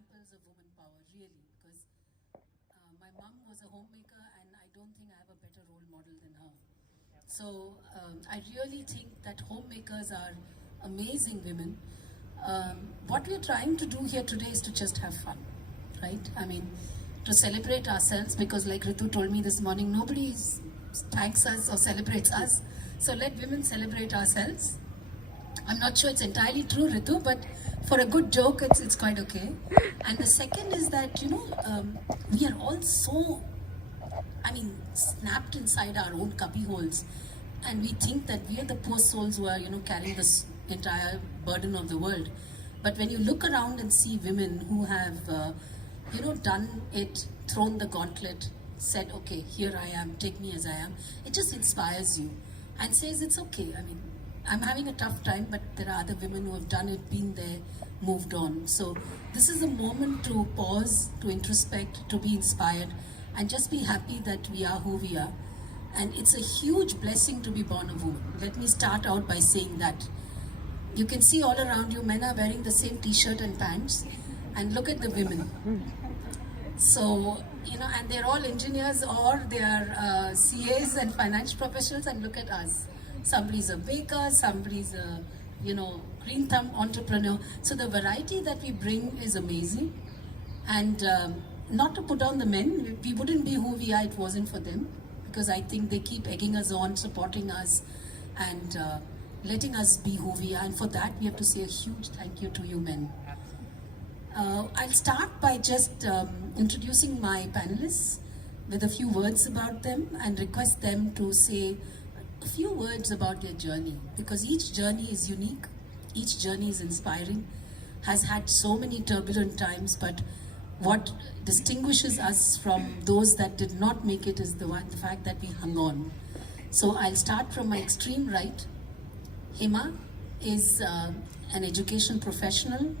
examples of woman power, really, because my mom was a homemaker and I don't think I have a better role model than her. So I really think that homemakers are amazing women. What we're trying to do here today is to just have fun, right? I mean, to celebrate ourselves, because like Ritu told me this morning, nobody thanks us or celebrates us. So let women celebrate ourselves. I'm not sure it's entirely true, Ritu, but for a good joke, it's quite okay. And the second is that, we are all so, snapped inside our own cubby holes. And we think that we are the poor souls who are, carrying this entire burden of the world. But when you look around and see women who have, done it, thrown the gauntlet, said, okay, here I am, take me as I am, it just inspires you and says it's okay. I mean, I'm having a tough time, but there are other women who have done it, been there, moved on. So this is a moment to pause, to introspect, to be inspired, and just be happy that we are who we are. And it's a huge blessing to be born a woman. Let me start out by saying that. You can see all around you, men are wearing the same t-shirt and pants, and look at the women. So, and they're all engineers or they are CAs and financial professionals, and look at us. Somebody's a baker, somebody's a, green thumb entrepreneur. So the variety that we bring is amazing. And not to put down the men, we wouldn't be who we are, it wasn't for them. Because I think they keep egging us on, supporting us, and letting us be who we are. And for that, we have to say a huge thank you to you men. I'll start by just introducing my panelists with a few words about them and request them to say a few words about their journey, because each journey is unique, each journey is inspiring, has had so many turbulent times, but what distinguishes us from those that did not make it is the fact that we hung on. So I'll start from my extreme right. Hema is an education professional.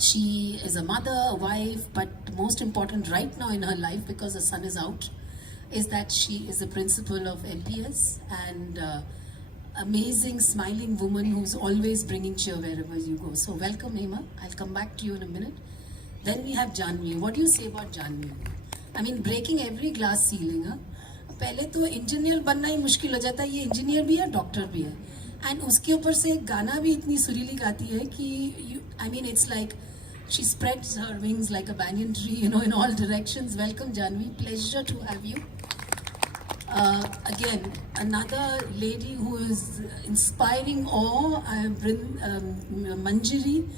She is a mother, a wife, but most important right now in her life, because her son is out, is that she is the principal of MPS and amazing smiling woman who's always bringing cheer wherever you go. So welcome, Hema. I'll come back to you in a minute. Then we have Janvi. What do you say about Janvi? I mean, breaking every glass ceiling. Huh? पहले तो engineer बनना ही मुश्किल हो जाता है, ये engineer भी है, डॉक्टर भी है, एंड उसके ऊपर से गाना भी इतनी सुरीली गाती है कि it's like she spreads her wings like a banyan tree, in all directions. Welcome, Janvi. Pleasure to have you. Again, another lady who is inspiring awe, Manjari.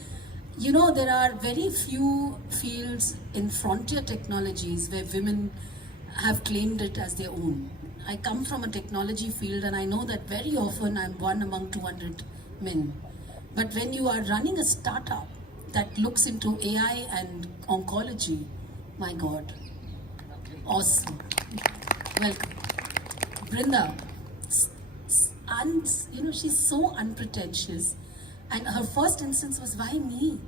There are very few fields in frontier technologies where women have claimed it as their own. I come from a technology field and I know that very often I'm one among 200 men. But when you are running a startup that looks into AI and oncology, my God, awesome. Welcome. Brinda, she's so unpretentious. And her first instance was, why me?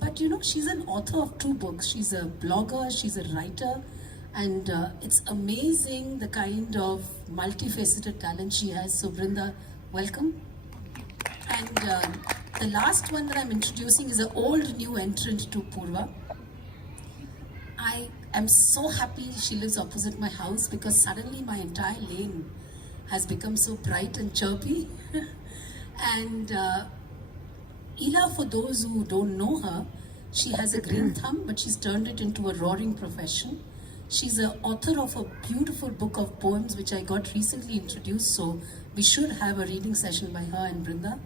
But she's an author of 2 books. She's a blogger, she's a writer, and it's amazing the kind of multifaceted talent she has. So Brinda, welcome. And the last one that I'm introducing is an old new entrant to Purva. I am so happy she lives opposite my house, because suddenly my entire lane has become so bright and chirpy. And Ila, for those who don't know her, she has a green thumb, but she's turned it into a roaring profession. She's the author of a beautiful book of poems, which I got recently introduced, so we should have a reading session by her and Brinda.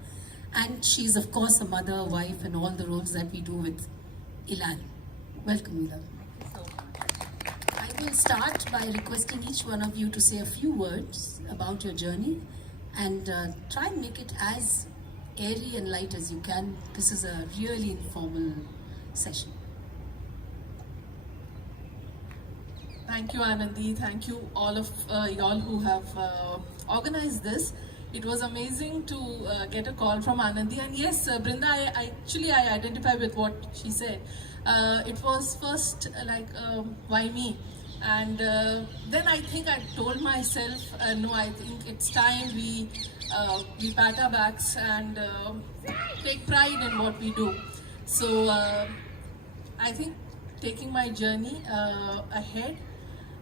And she's, of course, a mother, a wife, and all the roles that we do with Ilan. Welcome, Ila. So, I will start by requesting each one of you to say a few words about your journey and try and make it as airy and light as you can. This is a really informal session. Thank you, Anandi. Thank you all of y'all who have organized this. It was amazing to get a call from Anandi. And yes, Brinda, I identify with what she said. It was first like, why me? And then I think I told myself, no, I think it's time we pat our backs and take pride in what we do. So I think taking my journey ahead.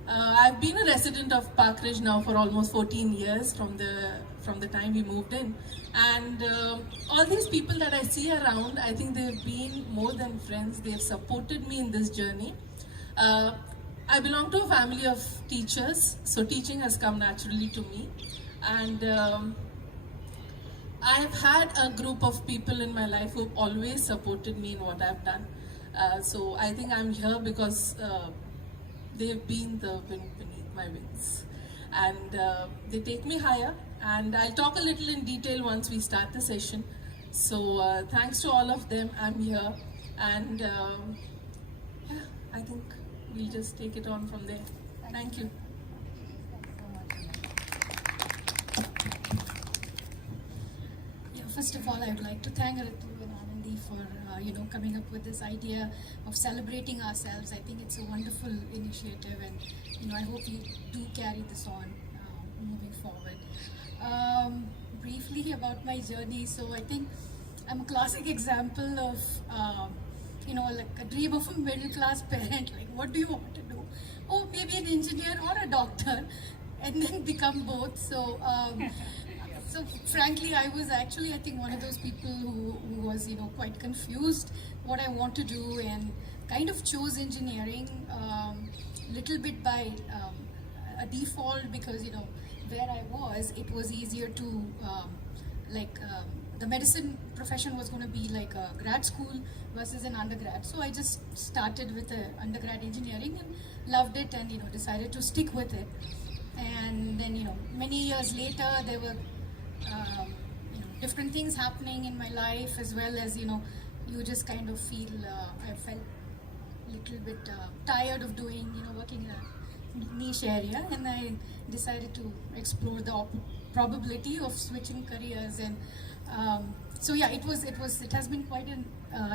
I've been a resident of Park Ridge now for almost 14 years from the time we moved in, and all these people that I see around, I think they've been more than friends. They've supported me in this journey. Uh, I belong to a family of teachers, so teaching has come naturally to me, and I have had a group of people in my life who've always supported me in what I've done. So I think I'm here because they've been the wind beneath my wings. And they take me higher. And I'll talk a little in detail once we start the session. So thanks to all of them, I'm here. And yeah, I think we'll just take it on from there. Thank you. Yeah, first of all, I would like to thank Ritu and Anandi for coming up with this idea of celebrating ourselves. I think it's a wonderful initiative, and I hope we do carry this on moving forward. Briefly about my journey, so I think I'm a classic example of like a dream of a middle class parent. Like, what do you want to do? Oh, maybe an engineer or a doctor, and then become both. So frankly, I was actually, I think, one of those people who was, quite confused what I want to do, and kind of chose engineering little bit by a default, because, where I was, it was easier to, the medicine profession was going to be like a grad school versus an undergrad. So I just started with undergrad engineering and loved it, and, decided to stick with it. And then, many years later, there were different things happening in my life, as well as you just kind of feel I felt a little bit tired of doing working in a niche area, and I decided to explore the probability of switching careers. And so yeah, it has been quite an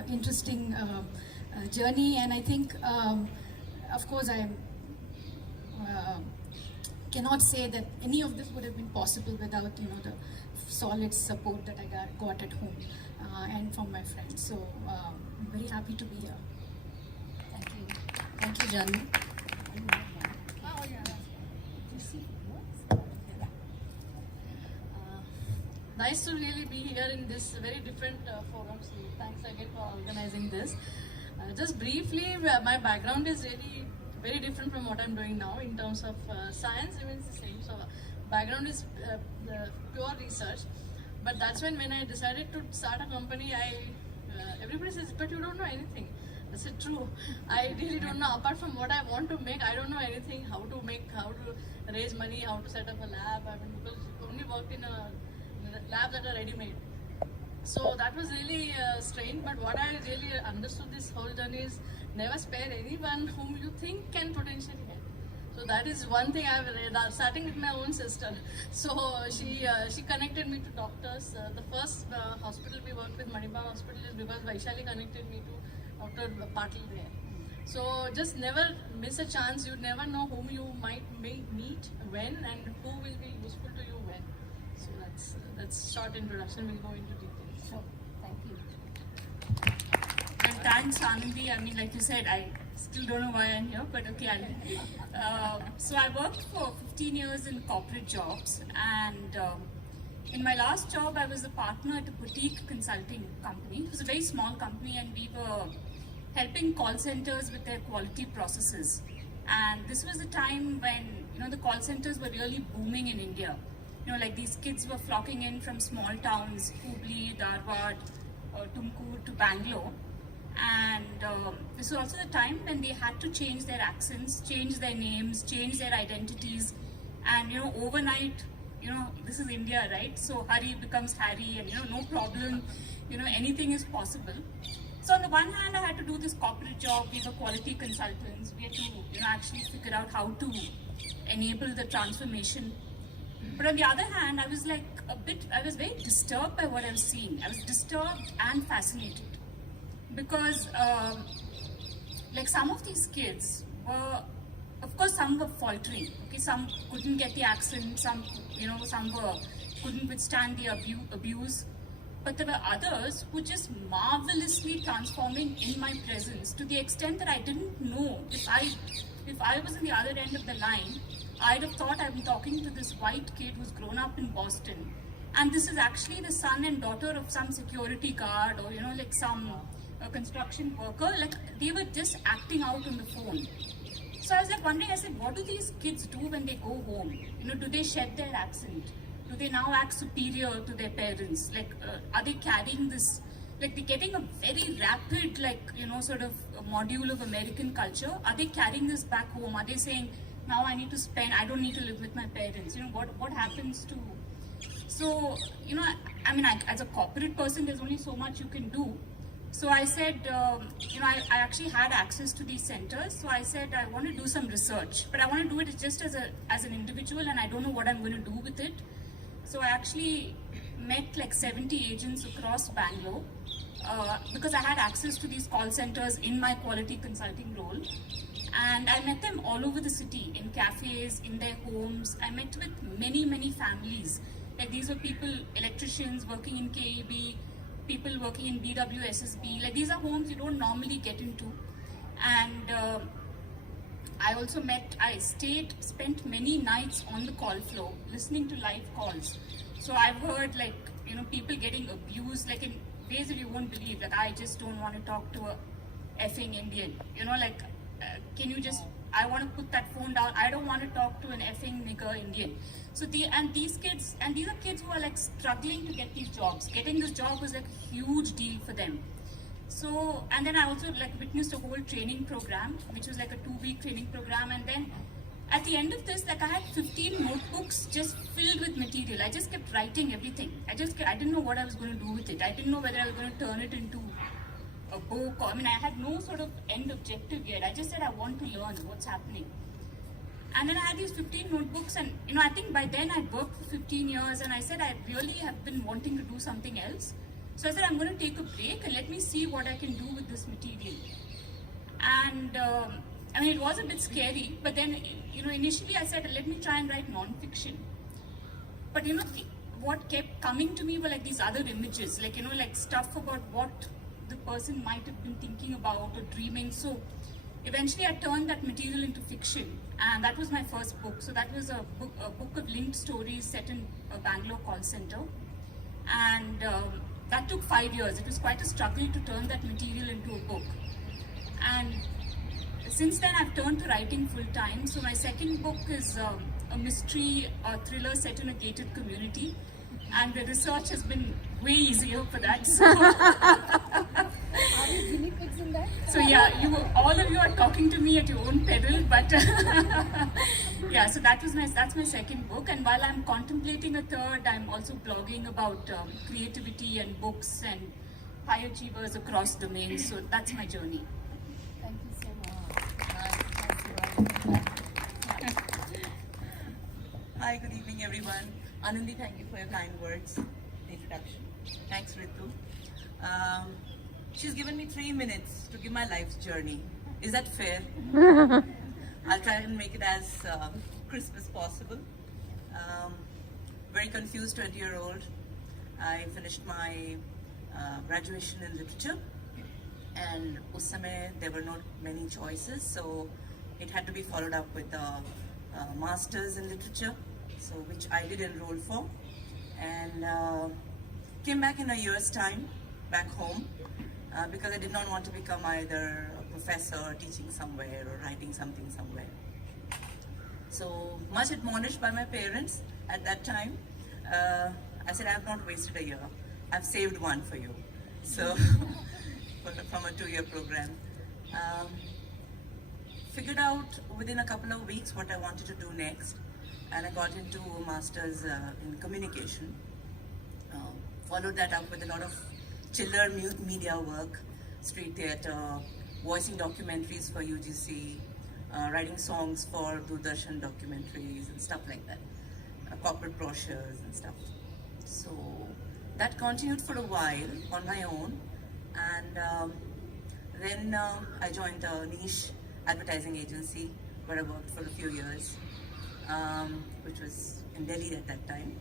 interesting journey, and I think of course I cannot say that any of this would have been possible without the solid support that I got at home and from my friends. So I'm very happy to be here. Thank you, Janvi. Nice to really be here in this very different forum. So thanks again for organizing this. Just briefly, my background is really very different from what I'm doing now in terms of science. Remains the same. So background is the pure research. But that's when I decided to start a company, everybody says, but you don't know anything. I said, true. I really don't know. Apart from what I want to make, I don't know anything. How to raise money, how to set up a lab. I mean, because I only worked in a lab that are ready-made. So that was really strange. But what I really understood this whole journey is never spare anyone whom you think can potentially help. So that is one thing I've read, starting with my own sister. So she connected me to doctors. The first hospital we worked with, Manipal Hospital, is because Vaishali connected me to Dr. Patil there. So just never miss a chance. You never know whom you might meet when, and who will be useful to you when. So that's short introduction. We'll go into details. Sure. Thank you. And thanks, Anandi. I mean, like you said, I still don't know why I'm here, but okay. So I worked for 15 years in corporate jobs, and in my last job, I was a partner at a boutique consulting company. It was a very small company, and we were helping call centers with their quality processes. And this was a time when the call centers were really booming in India. Like these kids were flocking in from small towns, Hubli, Dharwad, Tumkur to Bangalore. And this was also the time when they had to change their accents, change their names, change their identities. And overnight, this is India, right? So Hari becomes Harry, and no problem, anything is possible. So on the one hand, I had to do this corporate job. We were quality consultants. We had to actually figure out how to enable the transformation. But on the other hand, I was very disturbed by what I was seeing. I was disturbed and fascinated. Because some of these kids were, of course, some were faltering. Okay, some couldn't get the accent. Some couldn't withstand the abuse. but there were others who just marvelously transforming in my presence to the extent that I didn't know if I was in the other end of the line, I'd have thought I'm talking to this white kid who's grown up in Boston, and this is actually the son and daughter of some security guard or like some construction worker. Like they were just acting out on the phone. So I was like wondering, I said, what do these kids do when they go home? Do they shed their accent? Do they now act superior to their parents? Like, are they carrying this, like they're getting a very rapid, sort of a module of American culture? Are they carrying this back home? Are they saying, now I need to spend, I don't need to live with my parents? What happens to, so, as a corporate person, there's only so much you can do. So I said, I actually had access to these centers. So I said, I want to do some research, but I want to do it just as an individual, and I don't know what I'm going to do with it. So I actually met like 70 agents across Bangalore because I had access to these call centers in my quality consulting role. And I met them all over the city, in cafes, in their homes. I met with many, many families. Like these were people, electricians working in KEB, people working in BWSSB. Like these are homes you don't normally get into. And I spent many nights on the call floor listening to live calls. So I've heard people getting abused like in ways that you won't believe. Like, I just don't want to talk to a effing Indian. Can you just, I want to put that phone down. I don't want to talk to an effing nigger Indian. So these are kids who are like struggling to get these jobs. Getting this job was like a huge deal for them. So, and then I also witnessed a whole training program, which was like a 2-week training program. And then at the end of this, I had 15 notebooks just filled with material. I just kept writing everything. I didn't know what I was going to do with it. I didn't know whether I was going to turn it into a book. I had no sort of end objective yet. I just said I want to learn what's happening. And then I had these 15 notebooks, and I think by then I'd worked for 15 years, and I said I really have been wanting to do something else. So I said I'm going to take a break and let me see what I can do with this material. And it was a bit scary, but then initially I said let me try and write non-fiction. But what kept coming to me were like these other images, like stuff about what the person might have been thinking about or dreaming. So eventually I turned that material into fiction, and that was my first book. So that was a book of linked stories set in a Bangalore call center, and that took 5 years. It was quite a struggle to turn that material into a book. And since then I've turned to writing full time. So my second book is a mystery thriller set in a gated community, and the research has been way easier for that. So, Are we guinea pigs in that? so yeah, all of you are talking to me at your own peril, but yeah, so that's my second book. And while I'm contemplating a third, I'm also blogging about creativity and books and high achievers across domains. So that's my journey. Thank you so much. Hi, good evening everyone. Anandi, thank you for your kind words, the introduction. Thanks, Ritu. She's given me 3 minutes to give my life's journey. Is that fair? I'll try and make it as crisp as possible. Very confused 20-year-old. I finished my graduation in literature, and us samay there were not many choices, so it had to be followed up with a master's in literature, so which I did enroll for, and came back in a year's time back home because I did not want to become either a professor teaching somewhere or writing something somewhere. So much admonished by my parents at that time, I said, I have not wasted a year. I've saved one for you. So from a 2-year program. Figured out within a couple of weeks what I wanted to do next, and I got into a master's in communication. Followed that up with a lot of chiller media work, street theatre, voicing documentaries for UGC, writing songs for Doordarshan documentaries and stuff like that, corporate brochures and stuff. So that continued for a while on my own, and then I joined a niche advertising agency where I worked for a few years, which was in Delhi at that time.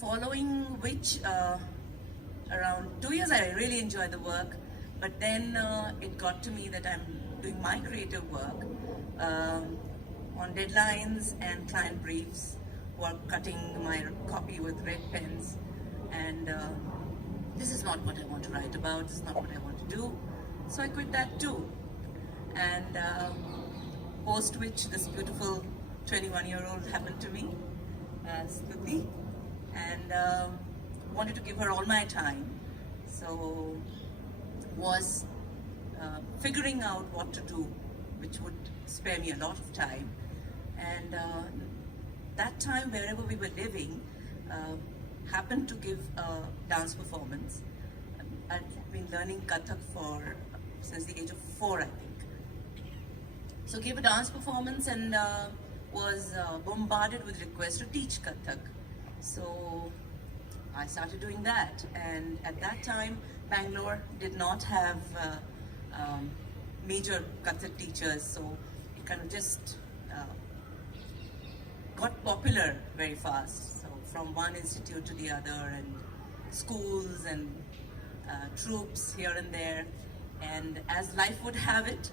following which around 2 years I really enjoyed the work, but then it got to me that I'm doing my creative work on deadlines and client briefs, or cutting my copy with red pens, and this is not what I want to write about, this is not what I want to do, so I quit that too. And post which this beautiful 21-year-old happened to me, Stuti, and wanted to give her all my time. So was figuring out what to do, which would spare me a lot of time. And that time, wherever we were living, happened to give a dance performance. I've been learning Kathak since the age of 4, I think. So gave a dance performance and was bombarded with requests to teach Kathak. So I started doing that, and at that time Bangalore did not have major Kathak teachers, so it kind of just got popular very fast. So from one institute to the other, and schools and troops here and there, and as life would have it,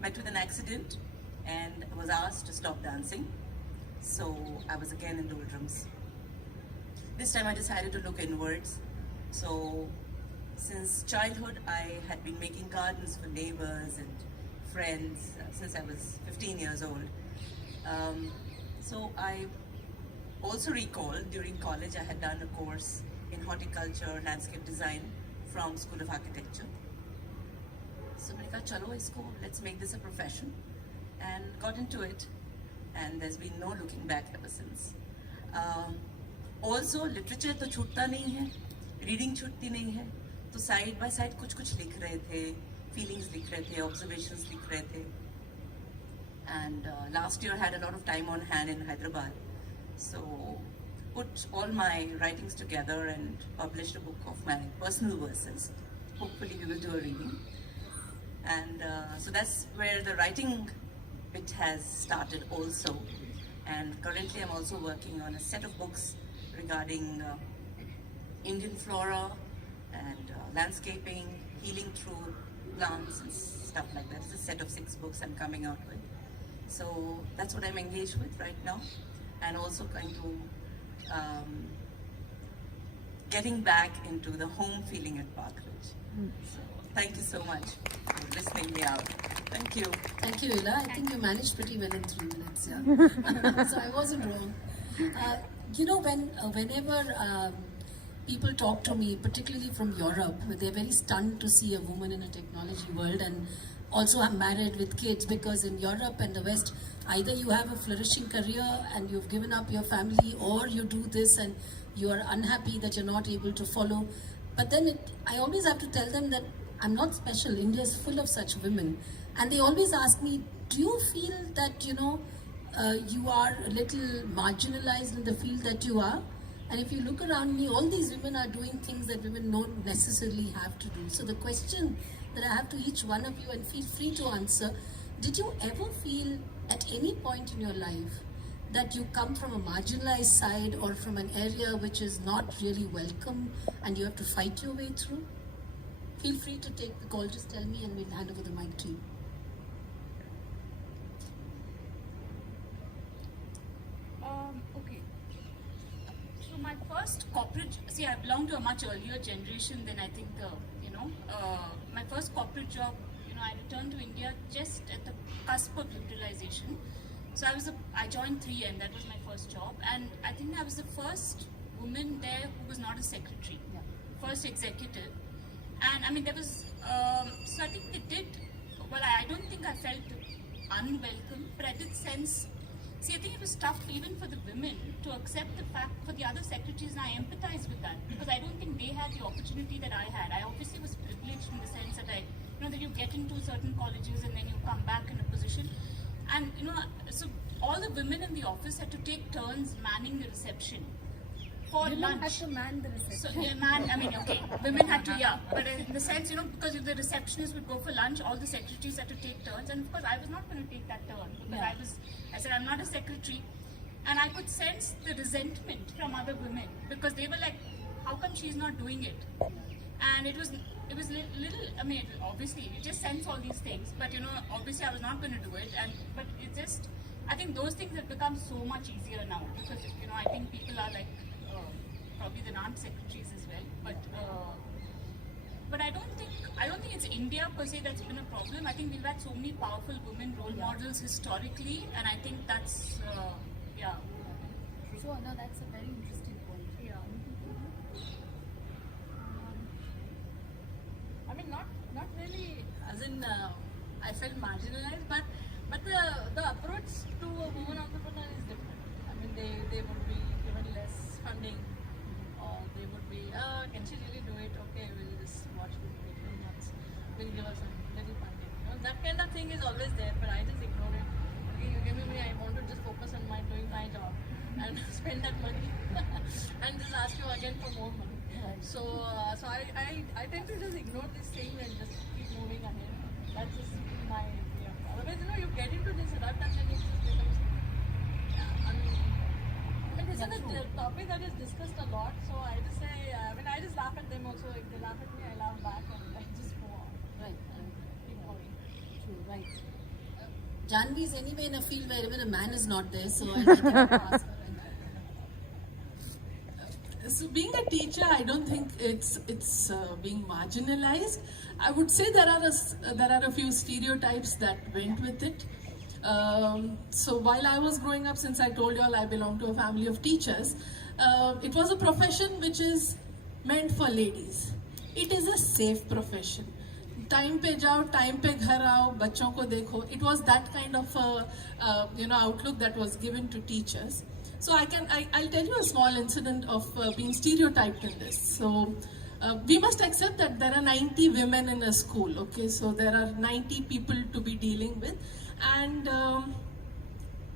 met with an accident and was asked to stop dancing. So I was again in doldrums. This time I decided to look inwards. So since childhood I had been making gardens for neighbors and friends since I was 15 years old. So I also recall during college I had done a course in horticulture, landscape design from School of Architecture. So I thought, chalo isko, let's make this a profession, and got into it, and there's been no looking back ever since. Also literature तो छूटता नहीं है, reading छूटती नहीं है, तो side by side कुछ लिख रहे थे, feelings लिख रहे थे, observations लिख रहे थे, and last year had a lot of time on hand in Hyderabad, so put all my writings together and published a book of my personal verses. Hopefully we will do a reading, and so that's where the writing bit has started also. And currently I'm also working on a set of books regarding Indian flora and landscaping, healing through plants and stuff like that. It's a set of 6 books I'm coming out with. So that's what I'm engaged with right now, and also going to getting back into the home feeling at Parkridge. So thank you so much for listening me out. Thank you. Thank you, Ella. I think you managed pretty well in 3 minutes, yeah. So I wasn't wrong. Whenever people talk to me, particularly from Europe, they're very stunned to see a woman in a technology world, and also I'm married with kids, because in Europe and the West, either you have a flourishing career and you've given up your family, or you do this and you are unhappy that you're not able to follow. But then I always have to tell them that I'm not special. India is full of such women. And they always ask me, do you feel that, you are a little marginalized in the field that you are? And if you look around me, all these women are doing things that women don't necessarily have to do. So the question that I have to each one of you, and feel free to answer, did you ever feel at any point in your life that you come from a marginalized side or from an area which is not really welcome and you have to fight your way through? Feel free to take the call, just tell me and we'll hand over the mic to you. Okay. So my first corporate, I belong to a much earlier generation than I think my first corporate job, I returned to India just at the cusp of liberalization. So I joined 3M, that was my first job, and I think I was the first woman there who was not a secretary, first executive. And there was, so I think it did, I don't think I felt unwelcome, but I did sense, I think it was tough even for the women to accept the fact for the other secretaries, and I empathize with that, because I don't think they had the opportunity that I had. I obviously was privileged in the sense that that you get into certain colleges and then you come back in a position. And, so all the women in the office had to take turns manning the reception for Women lunch. had to man the reception. So, women had to, but in the sense, because if the receptionist would go for lunch, all the secretaries had to take turns, and of course I was not going to take that turn, because I said, I'm not a secretary, and I could sense the resentment from other women because they were like, how come she's not doing it? And it was little, I mean, obviously you just sense all these things, but you know, obviously I was not going to do it, but it just, I think those things have become so much easier now because, you know, I think people are like, probably the non secretaries as well, but I don't think it's India per se that's been a problem. I think we've had so many powerful women role models historically, and I think that's, yeah. So, no, that's a very interesting point. Yeah. I mean, not really, as in, I felt marginalized, but the approach to a woman entrepreneur is different. I mean, they would be given less funding, or they would be, can she really do it? Okay, we'll just watch it for 2 months. We'll give her some little funding. You know, that kind of thing is always there, but I just ignore it. Okay, you give me money, I want to just focus on doing my job and spend that money and just ask you again for more money. So I tend to just ignore this thing and just keep moving ahead. That's just my way. Otherwise, you know, you get into this rut and then it just becomes. Yeah, I mean, this is a topic that is discussed a lot. So I just say, I just laugh at them also. If they laugh at me, I laugh back and I just go on. Right. Keep going. True. Right. Janvi is anyway in a field where even a man is not there, so I think I have to ask her. So being a teacher, I don't think it's being marginalized. I would say there are a few stereotypes that went with it. So while I was growing up, since I told you all I belong to a family of teachers, it was a profession which is meant for ladies. It is a safe profession. Time pe jao, time pe ghar aao, bachon ko dekho. It was that kind of outlook that was given to teachers. So I'll tell you a small incident of being stereotyped in this. So we must accept that there are 90 women in a school, okay? So there are 90 people to be dealing with, and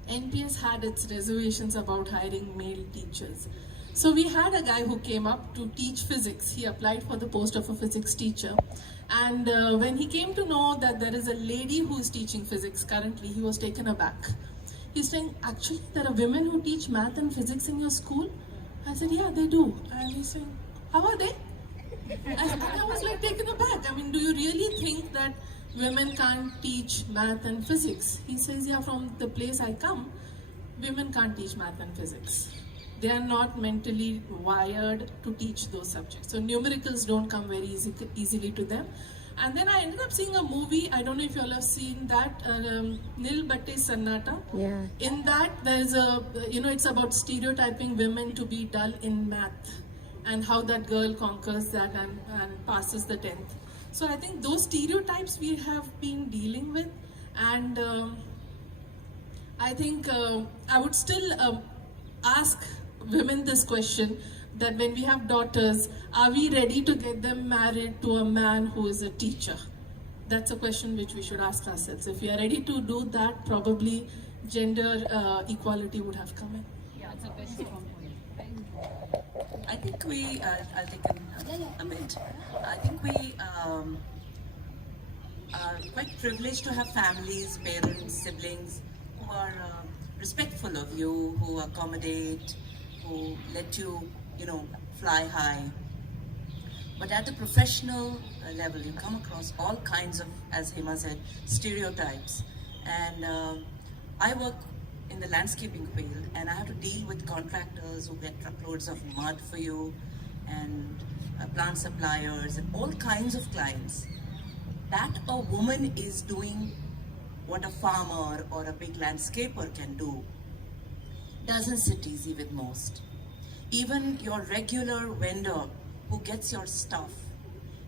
NPS had its reservations about hiring male teachers. So we had a guy who came up to teach physics. He applied for the post of a physics teacher, and when he came to know that there is a lady who is teaching physics currently, he was taken aback. He's saying, actually, there are women who teach math and physics in your school? I said, yeah, they do. And he's saying, how are they? I was like taken aback. I mean, do you really think that women can't teach math and physics? He says, yeah, from the place I come, women can't teach math and physics. They are not mentally wired to teach those subjects. So numericals don't come very easily to them. And then I ended up seeing a movie, I don't know if you all have seen that, Nil Batte Sannata. Yeah. In that, there's it's about stereotyping women to be dull in math and how that girl conquers that and passes the 10th. So I think those stereotypes we have been dealing with, and I think I would still ask women this question, that when we have daughters, are we ready to get them married to a man who is a teacher? That's a question which we should ask ourselves. If we are ready to do that, probably gender equality would have come in. Yeah, it's a very strong point. I think I'll take a minute. I think we are quite privileged to have families, parents, siblings who are respectful of you, who accommodate, who let you, fly high. But at the professional level, you come across all kinds of, as Hema said, stereotypes. And I work in the landscaping field, and I have to deal with contractors who get truckloads of mud for you, and plant suppliers, and all kinds of clients. That a woman is doing what a farmer or a big landscaper can do doesn't sit easy with most. Even your regular vendor who gets your stuff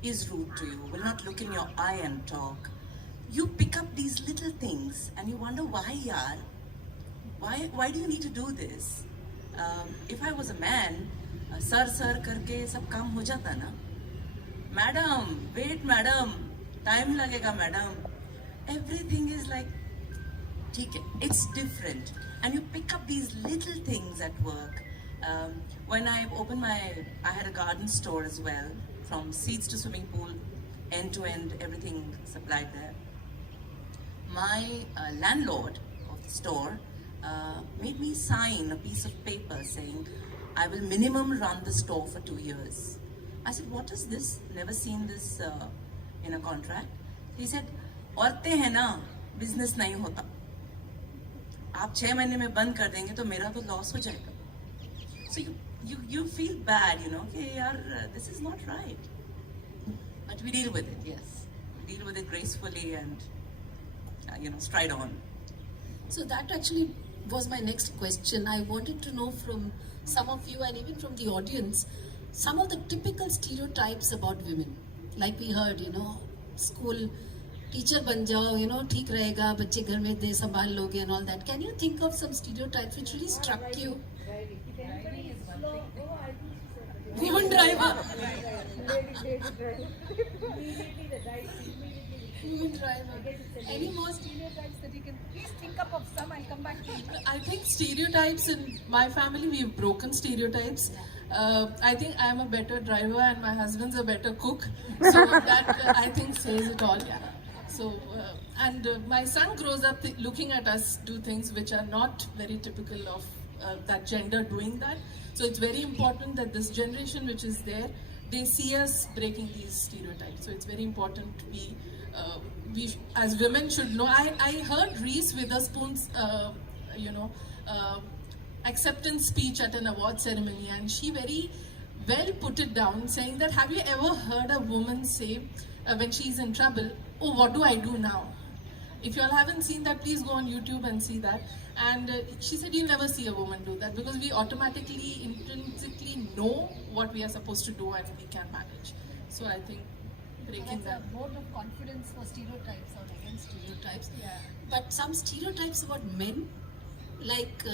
is rude to you, will not look in your eye and talk. You pick up these little things and you wonder, why yaar? Why do you need to do this? If I was a man, sir karke sab kaam ho jata na. Madam, wait madam, time lagega madam. Everything is like, it's different. And you pick up these little things at work. When I opened I had a garden store as well, from seeds to swimming pool, end to end, everything supplied there. My landlord of the store made me sign a piece of paper saying, I will minimum run the store for 2 years. I said, what is this? Never seen this in a contract. He said, औरतें हैं ना, business नहीं होता. आप 6 महीने में बंद कर देंगे तो मेरा तो लॉस हो जाएगा. So you feel bad, you know, okay, yaar, this is not right. But we deal with it, yes. We deal with it gracefully and, stride on. So that actually was my next question. I wanted to know from some of you and even from the audience, some of the typical stereotypes about women. Like we heard, school teacher ban jao, theek rahega, bacche ghar mein de sambhal loge and all that. Can you think of some stereotypes which really struck you? Woman driver. Woman driver. Any more stereotypes that you can please think up of some? I'll come back to you. I think stereotypes in my family, we've broken stereotypes. I think I'm a better driver and my husband's a better cook. So that I think says it all. Yeah. So, my son grows up looking at us do things which are not very typical of that gender doing that. So it's very important that this generation which is there, they see us breaking these stereotypes. So it's very important we as women should know. I heard Reese Witherspoon's, acceptance speech at an award ceremony, and she very well put it down, saying that, have you ever heard a woman say when she's in trouble, oh, what do I do now? If you all haven't seen that, please go on YouTube and see that. And she said, you'll never see a woman do that because we automatically, intrinsically know what we are supposed to do and we can manage. So I think breaking That's that. a vote of confidence for stereotypes or against stereotypes. Yeah. But some stereotypes about men, like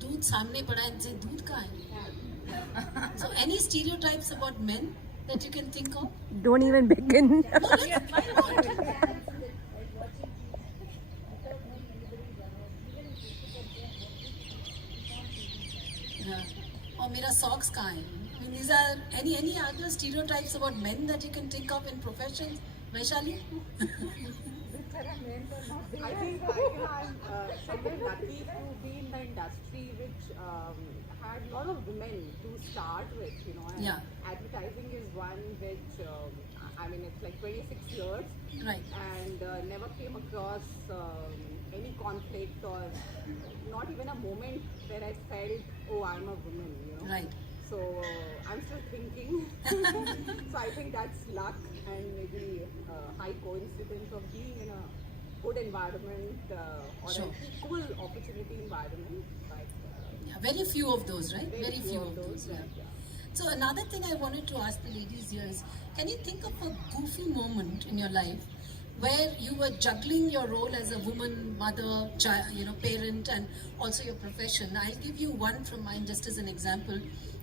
दूध सामने पड़ा है इनसे दूध कहाँ है? So any stereotypes about men that you can think of? Don't even begin. No, why not? Yeah. Or मेरा socks कहाँ है? I mean, these are any other stereotypes about men that you can think of in professions? Vaishali? I think I'm somewhere lucky to be in the industry which had a lot of women to start with, and Yeah. advertising is one which, it's like 26 years Right. and never came across any conflict or not even a moment where I felt, oh, I'm a woman, Right. So I'm still thinking. So I think that's luck and maybe high coincidence of being in a good environment or Sure. an equal opportunity environment. But Yeah, very few of those, right? Very few of those. yeah. Yeah. So another thing I wanted to ask the ladies here is, can you think of a goofy moment in your life where you were juggling your role as a woman, mother, child, parent, and also your profession? I'll give you one from mine just as an example.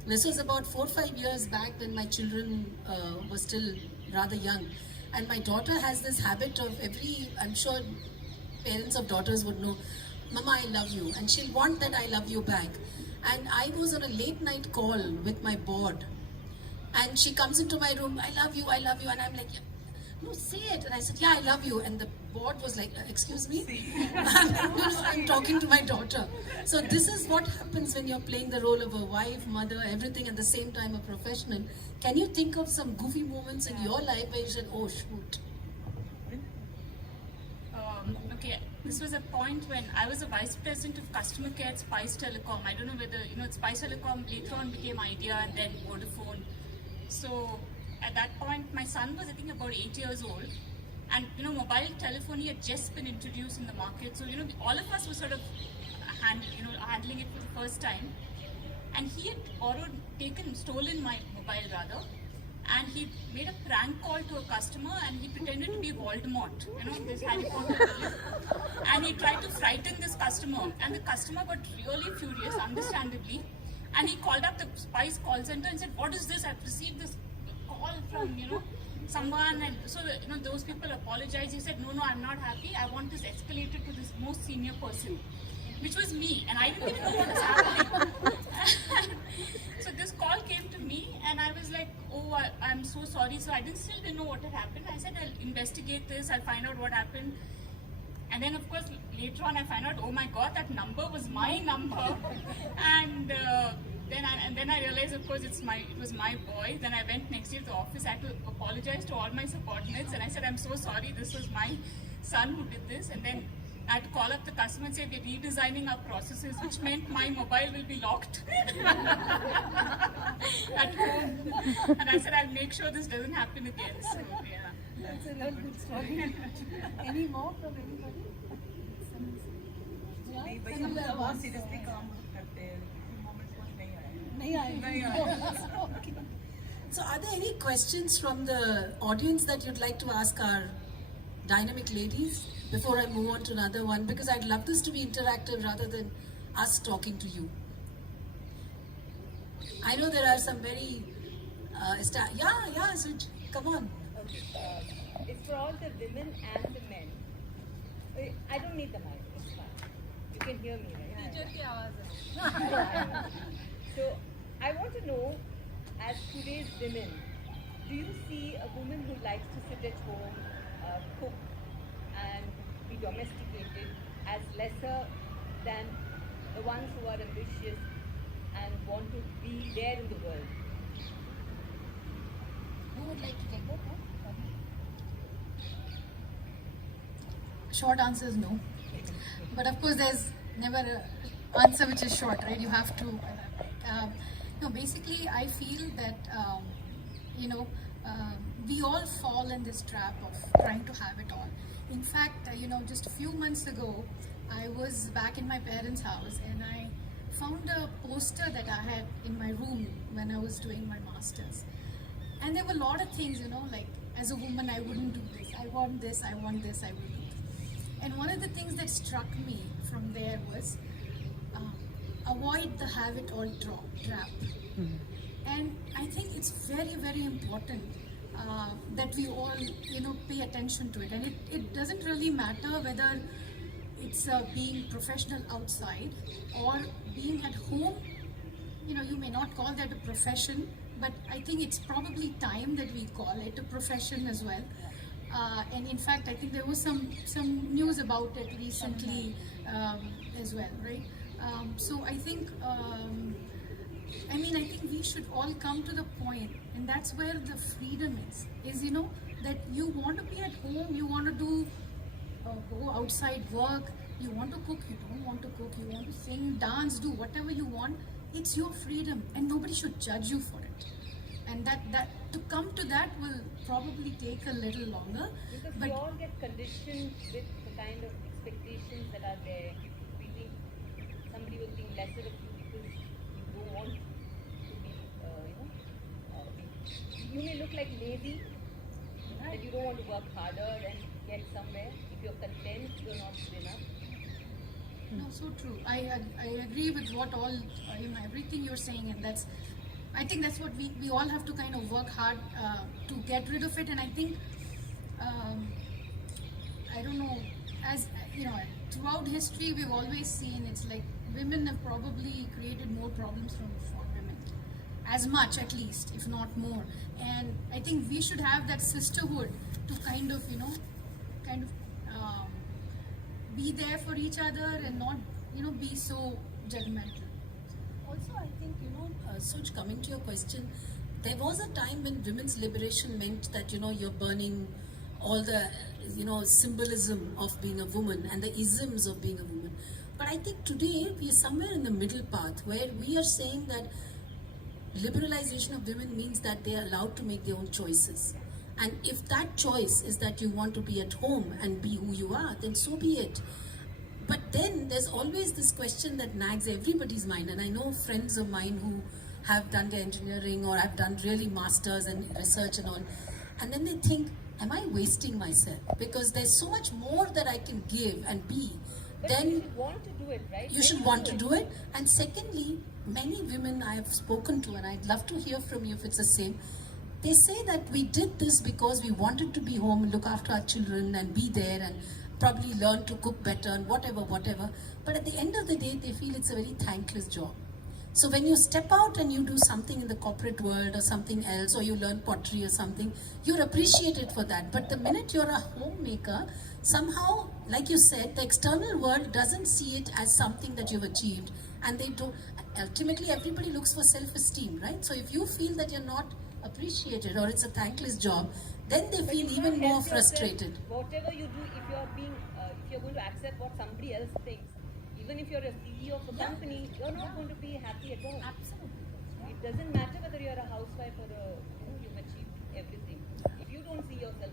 This was about 4 or 5 years back when my children were still rather young. And my daughter has this habit of I'm sure parents of daughters would know, Mama, I love you. And she'll want that I love you back. And I was on a late night call with my board. And she comes into my room, I love you. And I'm like, no, say it. And I said, yeah, I love you. And the board was like, excuse me? No, I'm talking to my daughter. So this is what happens when you're playing the role of a wife, mother, everything at the same time, a professional. Can you think of some goofy moments in your life where you said, oh, shoot? Okay, this was a point when I was a vice president of customer care at Spice Telecom. I don't know whether, Spice Telecom later on became Idea and then Vodafone. So at that point, my son was, I think, about 8 years old. And, mobile telephony had just been introduced in the market. So, all of us were sort of handling it for the first time. And he had stolen my mobile rather. And he made a prank call to a customer and he pretended to be Voldemort, this Harry Potter villain. And he tried to frighten this customer. And the customer got really furious, understandably. And he called up the Spice call center and said, what is this? I've received this call from, someone. And so, those people apologized. He said, no, I'm not happy. I want this escalated to this most senior person, which was me. And I didn't even know what was happening. So this call came to me and I was like, oh, I'm so sorry. So I still didn't know what had happened. I said, I'll investigate this. I'll find out what happened. And then, of course, later on, I find out, oh my God, that number was my number. And then I realized, of course, it was my boy. Then I went next day to the office. I had to apologize to all my subordinates, and I said, I'm so sorry. This was my son who did this. And then I had to call up the customer and say, we're redesigning our processes, which meant my mobile will be locked at home. And I said, I'll make sure this doesn't happen again. So, yeah. That's a good story. Any more from anybody? नहीं भाई हम लोग बहुत seriously काम करते हैं moments बहुत नहीं आए नहीं आए. So, are there any questions from the audience that you'd like to ask our dynamic ladies before I move on to another one? Because I'd love this to be interactive rather than us talking to you. I know there are some very so come on. It's for all the women and the men. I don't need the mic. It's fine. You can hear me, right? So I want to know, as today's women, do you see a woman who likes to sit at home, cook, and be domesticated as lesser than the ones who are ambitious and want to be there in the world? Who would like to take that? Short answer is no. But of course, there's never an answer which is short, right? You have to. Basically, I feel that we all fall in this trap of trying to have it all. In fact, just a few months ago, I was back in my parents' house and I found a poster that I had in my room when I was doing my masters. And there were a lot of things, like as a woman, I wouldn't do this. I want this, I want this, I wouldn't. And one of the things that struck me from there was avoid the have it all trap. And I think it's very, very important that we all, pay attention to it. And it doesn't really matter whether it's being professional outside or being at home. You may not call that a profession, but I think it's probably time that we call it a profession as well. And in fact, I think there was some news about it recently as well, right? So I think, I think we should all come to the point, and that's where the freedom is that you want to be at home, you want to do, go outside work, you want to cook, you don't want to cook, you want to sing, dance, do whatever you want. It's your freedom, and nobody should judge you for it. And that to come to that will probably take a little longer. Because but we all get conditioned with the kind of expectations that are there. We think somebody will think lesser of you because you don't want to be, you may look like lazy, that you don't want to work harder and get somewhere. If you're content, you're not good enough. No, so true. I agree with what all everything you're saying, and I think that's what we all have to kind of work hard to get rid of it. And I think I don't know, as throughout history we've always seen it's like women have probably created more problems for women, as much at least, if not more. And I think we should have that sisterhood to kind of be there for each other and not be so judgmental. Also, I think, Suj, coming to your question, there was a time when women's liberation meant that, you're burning all the, symbolism of being a woman and the isms of being a woman. But I think today we are somewhere in the middle path where we are saying that liberalization of women means that they are allowed to make their own choices. And if that choice is that you want to be at home and be who you are, then so be it. But then there's always this question that nags everybody's mind. And I know friends of mine who have done their engineering or have done really masters and research and all. And then they think, am I wasting myself? Because there's so much more that I can give and be. But Then you should want to do it, right? you should want to do it. And secondly, many women I have spoken to, and I'd love to hear from you if it's the same, they say that we did this because we wanted to be home and look after our children and be there and probably learn to cook better and whatever. But at the end of the day, they feel it's a very thankless job. So when you step out and you do something in the corporate world or something else, or you learn pottery or something, you're appreciated for that. But the minute you're a homemaker, somehow, like you said, the external world doesn't see it as something that you've achieved, and they don't. Ultimately, everybody looks for self-esteem, right? So if you feel that you're not appreciated or it's a thankless job, then they But feel you even can't more help yourself. frustrated. Whatever you do, if you're going to accept what somebody else thinks, even if you're a CEO of a company, you're not going to be happy at all. Absolutely. It doesn't matter whether you're a housewife or you've achieved everything. If you don't see yourself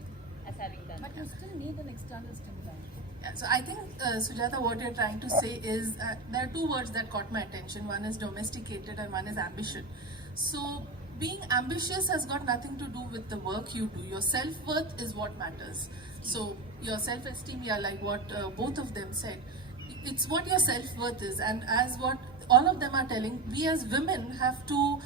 as having done But you still need an external stimuli. Yeah, so I think, Sujata, what you're trying to say is there are two words that caught my attention. One is domesticated and one is ambition. So being ambitious has got nothing to do with the work you do. Your self-worth is what matters. So your self-esteem, yeah, like what both of them said, it's what your self-worth is. And as what all of them are telling, we as women have to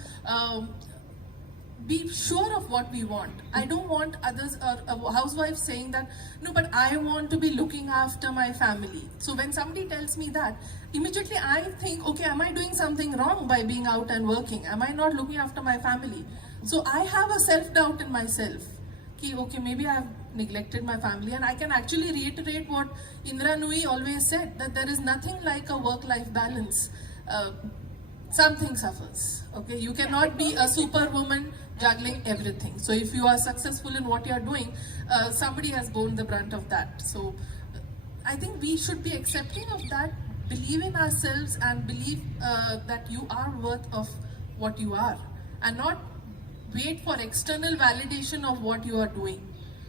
be sure of what we want. I don't want others or a housewife saying that, no, but I want to be looking after my family. So when somebody tells me that, immediately I think, okay, am I doing something wrong by being out and working? Am I not looking after my family? So I have a self-doubt in myself. Okay, maybe I have neglected my family, and I can actually reiterate what Indra Nui always said, that there is nothing like a work-life balance. Something suffers. Okay, you cannot be a superwoman juggling everything. So if you are successful in what you are doing, somebody has borne the brunt of that. So I think we should be accepting of that, believe in ourselves, and believe that you are worth of what you are, and not wait for external validation of what you are doing.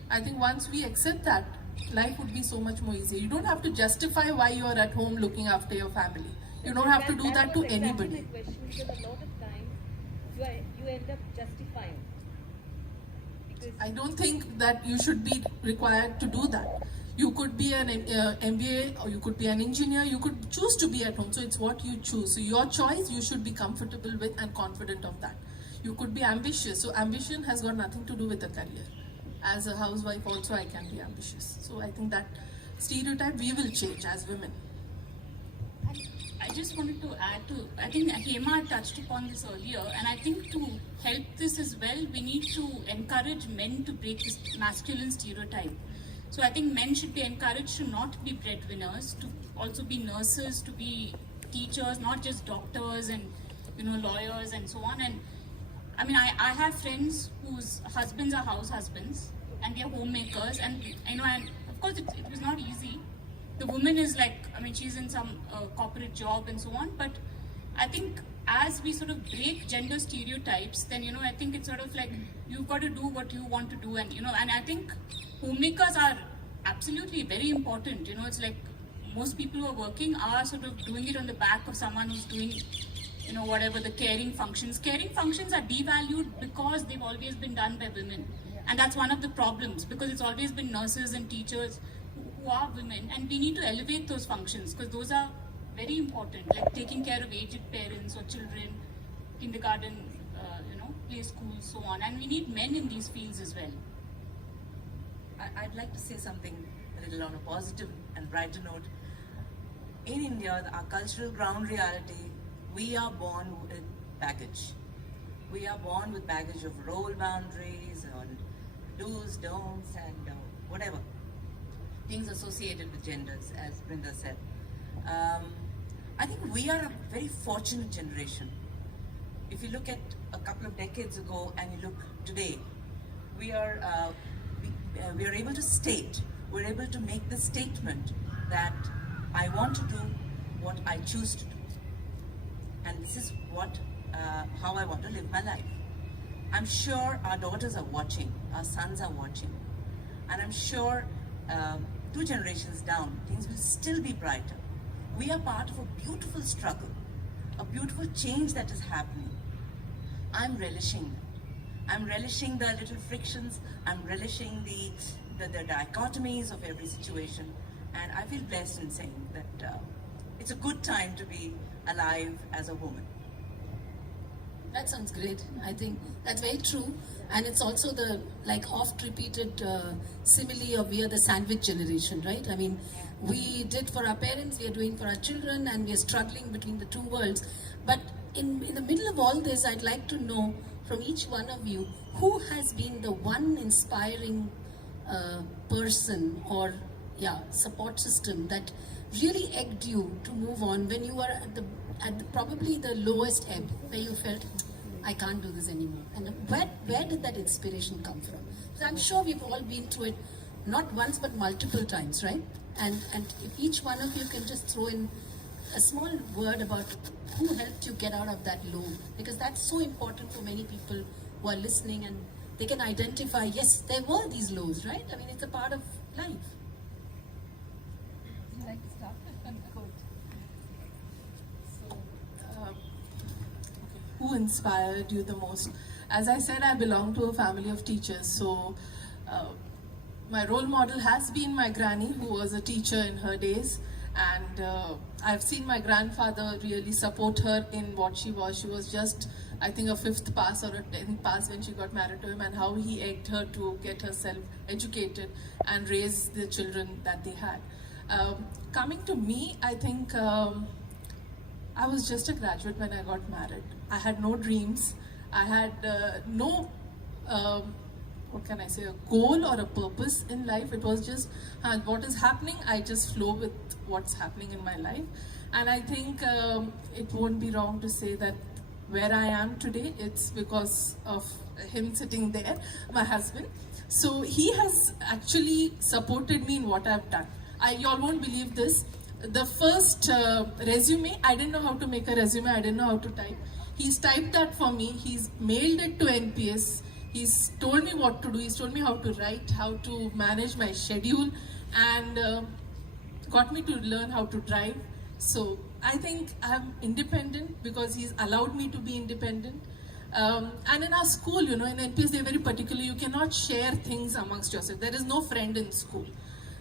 I think once we accept that, life would be so much more easier. You don't have to justify why you are at home looking after your family. You don't have to do that to was exactly anybody. my question, because a lot of times you end up justifying. Because I don't think that you should be required to do that. You could be an MBA, or you could be an engineer, you could choose to be at home. So it's what you choose. So your choice, you should be comfortable with and confident of that. You could be ambitious. So ambition has got nothing to do with a career. As a housewife also, I can be ambitious. So I think that stereotype we will change as women. I just wanted to add to, I think Hema touched upon this earlier, and I think to help this as well, we need to encourage men to break this masculine stereotype. So I think men should be encouraged to not be breadwinners, to also be nurses, to be teachers, not just doctors and lawyers and so on. And I mean, I have friends whose husbands are house husbands and they're homemakers, and and of course it was not easy. The woman is like, I mean, she's in some corporate job and so on, but I think as we sort of break gender stereotypes, then I think it's sort of like you've got to do what you want to do, and and I think homemakers are absolutely very important. It's like most people who are working are sort of doing it on the back of someone who's doing whatever the caring functions. Caring functions are devalued because they've always been done by women, and that's one of the problems, because it's always been nurses and teachers who are women, and we need to elevate those functions because those are very important, like taking care of aged parents or children, kindergarten, play schools, so on. And we need men in these fields as well. I'd like to say something a little on a positive and brighter note. In India, our cultural ground reality, we are born with baggage. We are born with baggage of role boundaries and do's, don'ts, and whatever. Things associated with genders, as Brinda said. I think we are a very fortunate generation. If you look at a couple of decades ago and you look today, we are able to state, we're able to make the statement that I want to do what I choose to do. And this is how I want to live my life. I'm sure our daughters are watching, our sons are watching, and I'm sure 2 generations down, things will still be brighter. We are part of a beautiful struggle, a beautiful change that is happening. I'm relishing that. I'm relishing the little frictions, I'm relishing the dichotomies of every situation, and I feel blessed in saying that it's a good time to be alive as a woman. That sounds great. I think that's very true. And it's also the oft repeated simile of we are the sandwich generation, right? I mean, we did for our parents, we are doing for our children, and we are struggling between the two worlds. But in the middle of all this, I'd like to know from each one of you who has been the one inspiring person or support system that really egged you to move on when you were at the probably the lowest ebb, where you felt I can't do this anymore. And where did that inspiration come from? Because I'm sure we've all been through it, not once but multiple times, right? And if each one of you can just throw in a small word about who helped you get out of that low, because that's so important for many people who are listening, and they can identify, yes, there were these lows, right? I mean, it's a part of life. Would you like to start? Good. Who inspired you the most? As I said, I belong to a family of teachers, so my role model has been my granny, who was a teacher in her days, and I've seen my grandfather really support her in what she was. She was just, I think, a 5th pass or a 10th pass when she got married to him, and how he egged her to get herself educated and raise the children that they had. Coming to me, I think I was just a graduate when I got married. I had no dreams. I had no, what can I say, a goal or a purpose in life. It was just what is happening, I just flow with what's happening in my life. And I think it won't be wrong to say that where I am today, it's because of him sitting there, my husband. So he has actually supported me in what I've done. Y'all won't believe this. The first resume, I didn't know how to make a resume, I didn't know how to type. He's typed that for me, he's mailed it to NPS, he's told me what to do, he's told me how to write, how to manage my schedule, and got me to learn how to drive. So I think I'm independent because he's allowed me to be independent. And in our school, you know, in NPS, they're very particular. You cannot share things amongst yourself. There is no friend in school.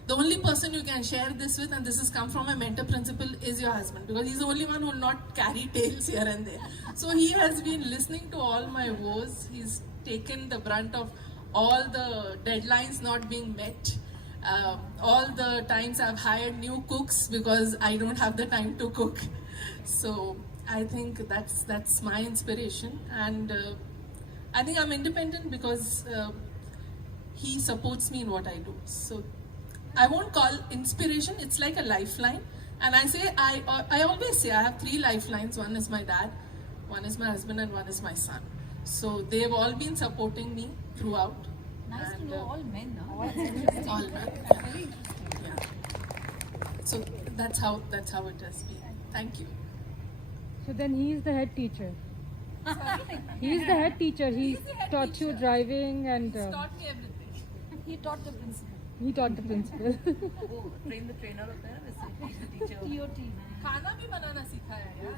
The only person you can share this with, and this has come from my mentor principal, is your husband, because he's the only one who will not carry tales here and there. So he has been listening to all my woes. He's taken the brunt of all the deadlines not being met. All the times I've hired new cooks because I don't have the time to cook. So I think that's my inspiration, and I think I'm independent because he supports me in what I do. So I won't call inspiration, it's like a lifeline. And I always say I have 3 lifelines. One is my dad, one is my husband, and one is my son. So they've all been supporting me throughout. Nice and, to know all men now. all men. Yeah. So that's how it has been. Thank you. So then he is the head teacher. He is the head teacher. He taught you driving and Taught me everything. He taught the principal. he taught the principal. वो train the trainer होता है ना, वैसे teach the teacher. TOT man. खाना भी बनाना सिखाया यार.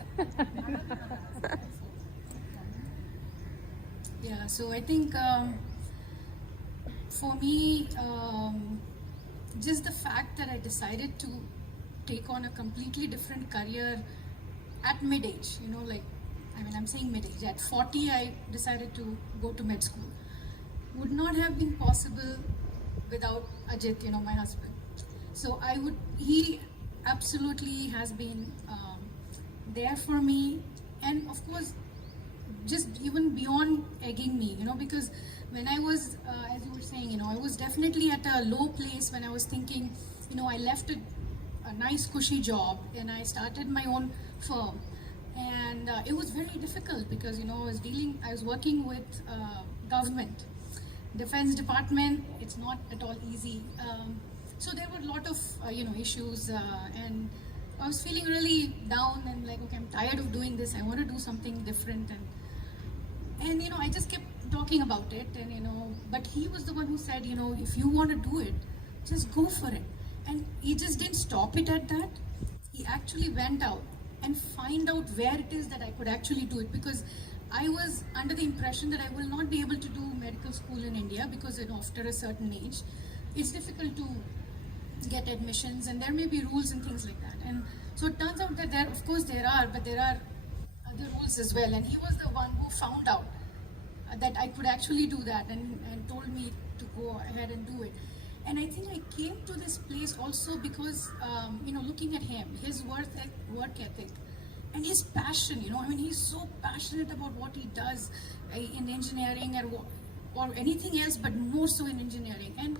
Yeah, so I think for me, just the fact that I decided to take on a completely different career at mid-age, you know, like, I mean, I'm saying mid-age, at 40 I decided to go to med school, would not have been possible without Ajit, you know, my husband. So he absolutely has been there for me, and of course, just even beyond egging me, you know, because when I was, as you were saying, you know, I was definitely at a low place when I was thinking, you know, I left a nice cushy job and I started my own firm, and it was very difficult because, you know, I was working with government, defense department. It's not at all easy. So there were a lot of you know, issues, and I was feeling really down and like, okay, I'm tired of doing this. I want to do something different, and you know, I just kept talking about it, and you know, but he was the one who said, you know, if you want to do it, just go for it. And he just didn't stop it at that. He actually went out and find out where it is that I could actually do it, because I was under the impression that I will not be able to do medical school in India because, you know, after a certain age, it's difficult to get admissions, and there may be rules and things like that. And so it turns out that there are other rules as well. And he was the one who found out that I could actually do that, and told me to go ahead and do it. And I think I came to this place also because, you know, looking at him, his work ethic, and his passion, I mean, he's so passionate about what he does in engineering or anything else, but more so in engineering. And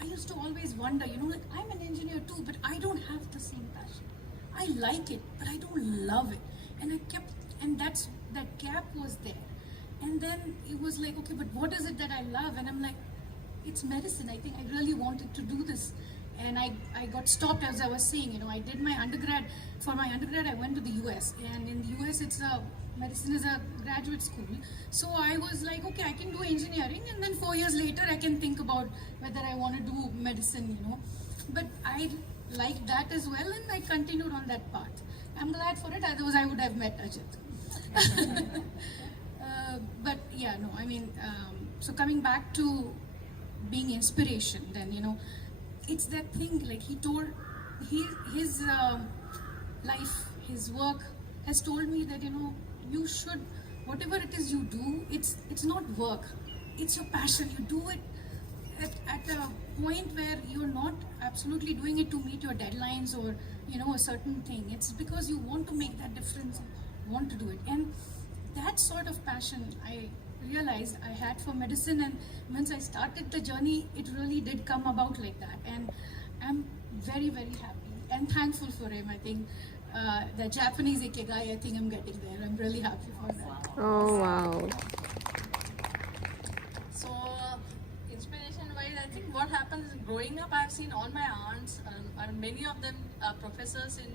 I used to always wonder, like, I'm an engineer too, but I don't have the same passion. I like it, but I don't love it. And that gap was there. And then it was like, okay, but what is it that I love? And I'm like, it's medicine. I think I really wanted to do this. And I got stopped, as I was saying. I did my undergrad. For my undergrad, I went to the US. And in the US, medicine is a graduate school. So I was like, okay, I can do engineering. And then 4 years later, I can think about whether I want to do medicine, But I liked that as well, and I continued on that path. I'm glad for it, otherwise I would have met Ajit. But yeah, no, I mean, so coming back to being inspiration, then, it's that thing, like he told, his life, his work has told me that, you should, whatever it is you do, it's not work, it's your passion. You do it at a point where you're not absolutely doing it to meet your deadlines or, a certain thing. It's because you want to make that difference, want to do it. And that sort of passion I realized I had for medicine, and once I started the journey, it really did come about like that. And I'm very, very happy and thankful for him. I think the Japanese Ikigai, I think I'm getting there. I'm really happy for that. Oh, wow. So, inspiration-wise, I think what happens is growing up, I've seen all my aunts, and many of them are professors in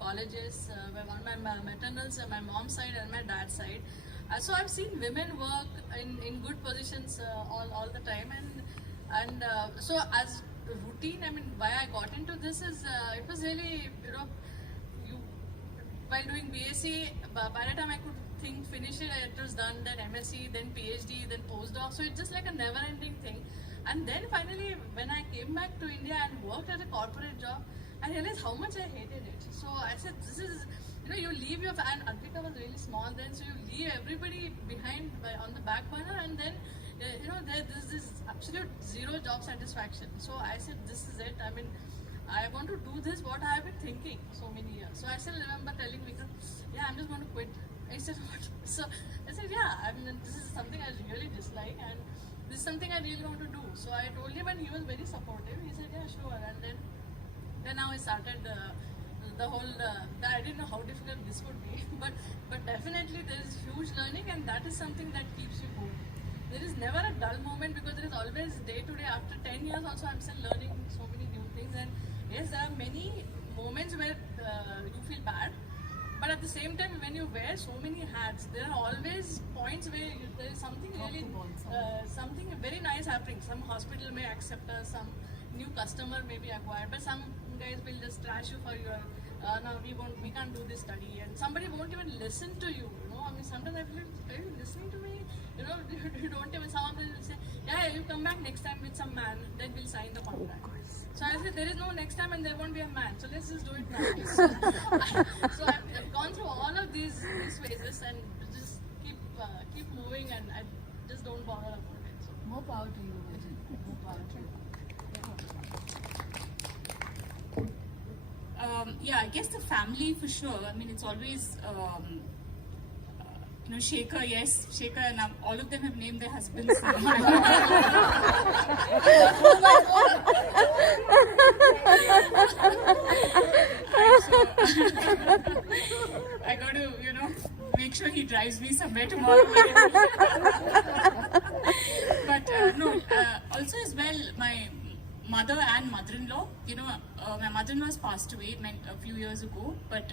colleges, on my maternal side, my mom's side and my dad's side. So I've seen women work in good positions all the time, and so as routine, I mean, why I got into this is it was really, while doing BSc, by the time I could finish it was done, then MSc, then PhD, then postdoc. So it's just like a never-ending thing. And then finally, when I came back to India and worked at a corporate job, I realized how much I hated it. So I said, this is, you leave your, and Advika was really small then, so you leave everybody behind on the back burner, and then, there's this absolute zero job satisfaction. So I said, this is it. I mean, I want to do this, what I have been thinking so many years. So I still remember telling Vikram, yeah, I'm just going to quit. I said, what? So I said, yeah, I mean, this is something I really dislike, and this is something I really want to do. So I told him, and he was very supportive. He said, yeah, sure. And then now I started the whole, I didn't know how difficult this would be, but definitely there is huge learning, and that is something that keeps you going. There is never a dull moment, because there is always day to day. After 10 years also, I'm still learning so many new things. And yes, there are many moments where you feel bad, but at the same time, when you wear so many hats, there are always points where there is something really, something very nice happening. Some hospital may accept us, some new customer may be acquired, but some guys will just trash you for your, no, we can't do this study, and somebody won't even listen to you. I mean, sometimes I feel, are you listening to me? You don't even, someone will say, yeah, you come back next time with some man, then we'll sign the contract. So I said, there is no next time and there won't be a man, so let's just do it now. So I've gone through all of these phases, and just keep moving, and I just don't bother about it. So. More power to you, Ajit. More power to you. Yeah, I guess the family for sure. I mean, it's always, Shekhar, yes, Shekhar, and all of them have named their husbands. I got to, make sure he drives me somewhere tomorrow. But also as well, my mother and mother-in-law, my mother-in-law has passed away a few years ago, but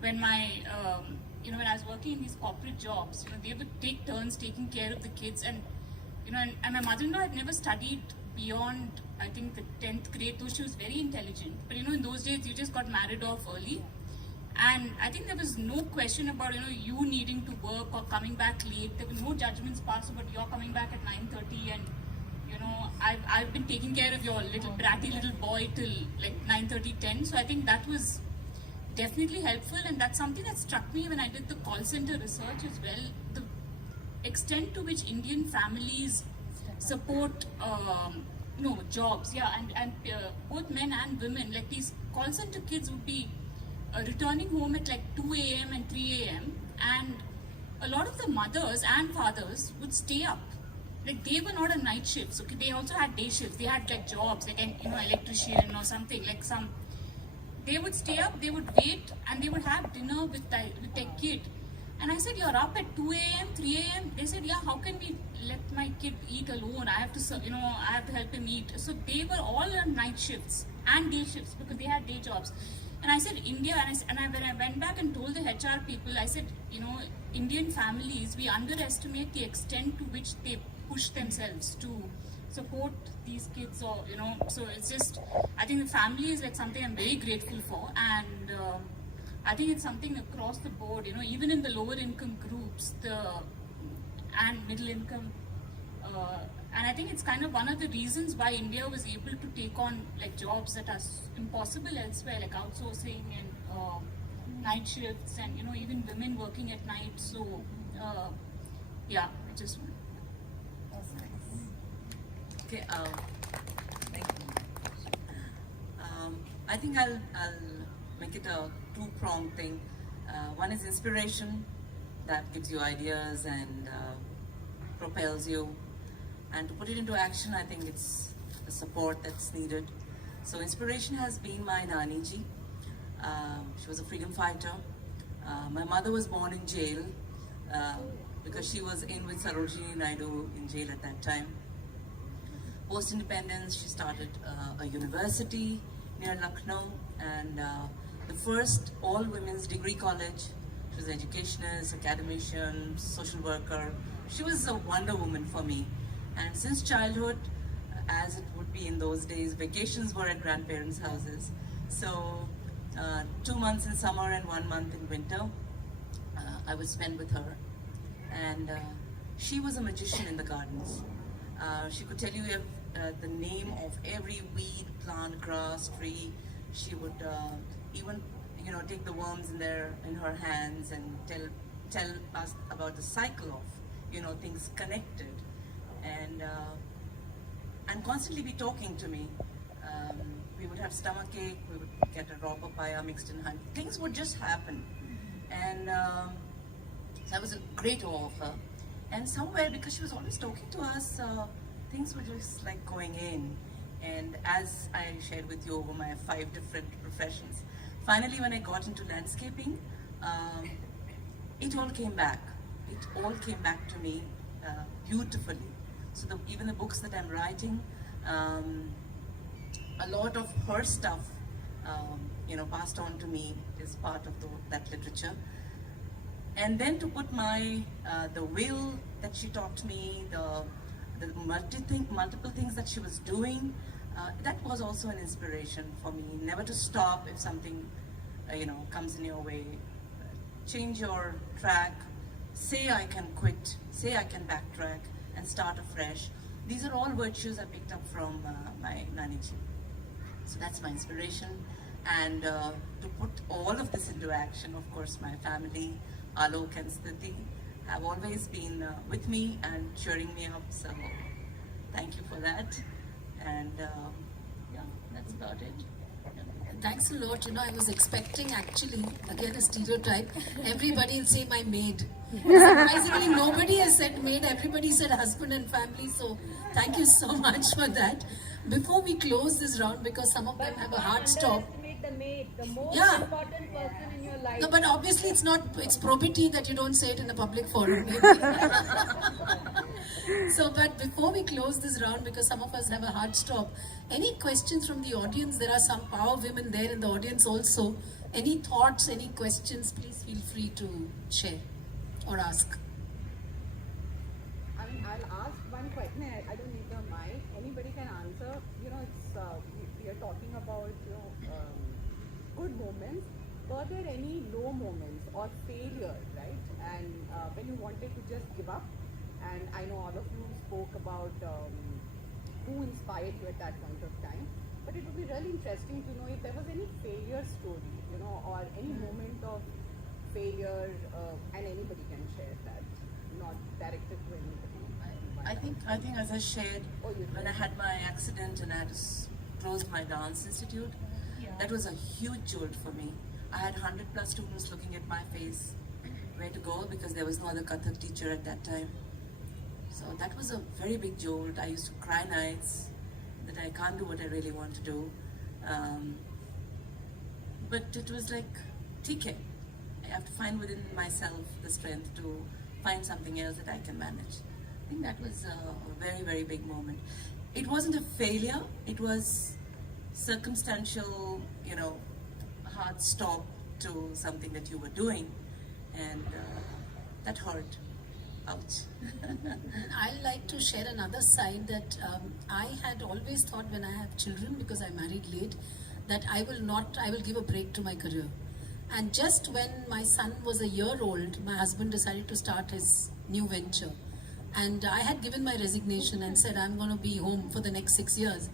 when when I was working in these corporate jobs, they would take turns taking care of the kids, and and my mother-in-law had never studied beyond, I think, the 10th grade, though she was very intelligent. But in those days, you just got married off early, and I think there was no question about you needing to work or coming back late. There were no judgments passed about you're coming back at 9:30, and I've been taking care of your bratty little boy till like 9:30, 10. So I think that was definitely helpful, and that's something that struck me when I did the call center research as well. The extent to which Indian families support jobs, and both men and women. Like these call center kids would be returning home at like 2 a.m. and 3 a.m. and a lot of the mothers and fathers would stay up. Like they were not on night shifts. Okay, they also had day shifts. They had like jobs, like an electrician or something. Like some, they would stay up. They would wait and they would have dinner with their kid. And I said, "You're up at 2 a.m., 3 a.m." They said, "Yeah, how can we let my kid eat alone? I have to, I have to help him eat." So they were all on night shifts and day shifts because they had day jobs. And I said, India, when I went back and told the HR people, I said, Indian families, we underestimate the extent to which they push themselves to support these kids, or so it's just, I think the family is like something I'm very grateful for, and I think it's something across the board, even in the lower income groups, and middle income, and I think it's kind of one of the reasons why India was able to take on like jobs that are impossible elsewhere, like outsourcing and night shifts, and even women working at night. So yeah, I just want. Okay, thank you. I think I'll make it a two-pronged thing. One is inspiration that gives you ideas and propels you, and to put it into action, I think it's the support that's needed. So inspiration has been my Nani ji. She was a freedom fighter. My mother was born in jail because she was in with Sarojini Naidu in jail at that time. Post-independence, she started a university near Lucknow, and the first all-women's degree college. She was an educationist, academician, social worker. She was a wonder woman for me. And since childhood, as it would be in those days, vacations were at grandparents' houses. So 2 months in summer and 1 month in winter, I would spend with her. And she was a magician in the gardens. She could tell you the name of every weed, plant, grass, tree. She would even, take the worms in her hands and tell us about the cycle of, things connected, and constantly be talking to me. We would have stomachache. We would get a raw papaya mixed in honey. Things would just happen, and so I was a great awe of her. And somewhere, because she was always talking to us, things were just like going in. And as I shared with you over my 5 different professions, finally when I got into landscaping, it all came back. It all came back to me beautifully. So even the books that I'm writing, a lot of her stuff, passed on to me is part of that literature. And then to put the will that she taught me, the multiple things that she was doing, that was also an inspiration for me. Never to stop if something, comes in your way. Change your track. Say I can quit. Say I can backtrack and start afresh. These are all virtues I picked up from my Nani ji. So that's my inspiration. And to put all of this into action, of course, my family, Alok and Sthiti, have always been with me and cheering me up. So thank you for that. And yeah, that's about it. Thanks a lot. I was expecting, actually, again a stereotype, everybody will say my maid. Surprisingly, nobody has said maid, everybody said husband and family. So thank you so much for that. Before we close this round, because some of them have a hard stop. Underestimate the maid, the most Yeah. important person in your life. No, but obviously it's probity that you don't say it in a public forum. So, but before we close this round, because some of us have a hard stop, any questions from the audience? There are some power women there in the audience also. Any thoughts, any questions, please feel free to share or ask. I mean, I'll ask one question. I don't need the mic. Anybody can answer. It's we are talking about good moments. Were there any low moments or failures, right? And when you wanted to just give up, and I know all of you spoke about who inspired you at that point of time. But it would be really interesting to know if there was any failure story, or any moment of failure, and anybody can share that, not directed to anybody. I think as I shared, when I had my accident and I had to close my dance institute, that was a huge jolt for me. I had 100 plus students looking at my face, where to go, because there was no other Kathak teacher at that time. So that was a very big jolt. I used to cry nights that I can't do what I really want to do. But it was like, TK. I have to find within myself the strength to find something else that I can manage. I think that was a very, very big moment. It wasn't a failure. It was circumstantial, hard stop to something that you were doing. And that hurt. Ouch. I like to share another side that I had always thought when I have children, because I married late, that I will give a break to my career. And just when my son was a year old, my husband decided to start his new venture. And I had given my resignation and said, I'm going to be home for the next 6 years.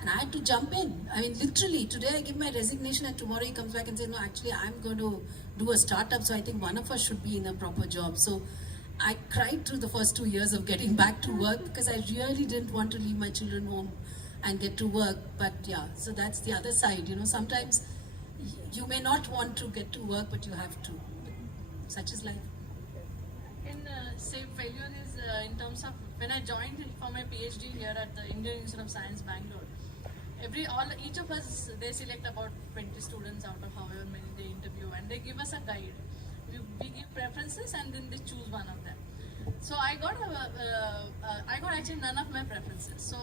And I had to jump in. I mean, literally, today I give my resignation and tomorrow he comes back and says, no, actually, I'm going to do a startup. So I think one of us should be in a proper job. So I cried through the first 2 years of getting back to work because I really didn't want to leave my children home and get to work. But yeah, so that's the other side. Sometimes you may not want to get to work, but you have to. Such is life. And say failure is in terms of when I joined for my PhD here at the Indian Institute of Science, Bangalore. Each of us, they select about 20 students out of however many they interview, and they give us a guide. We give preferences, and then they choose one of them. So I got actually none of my preferences.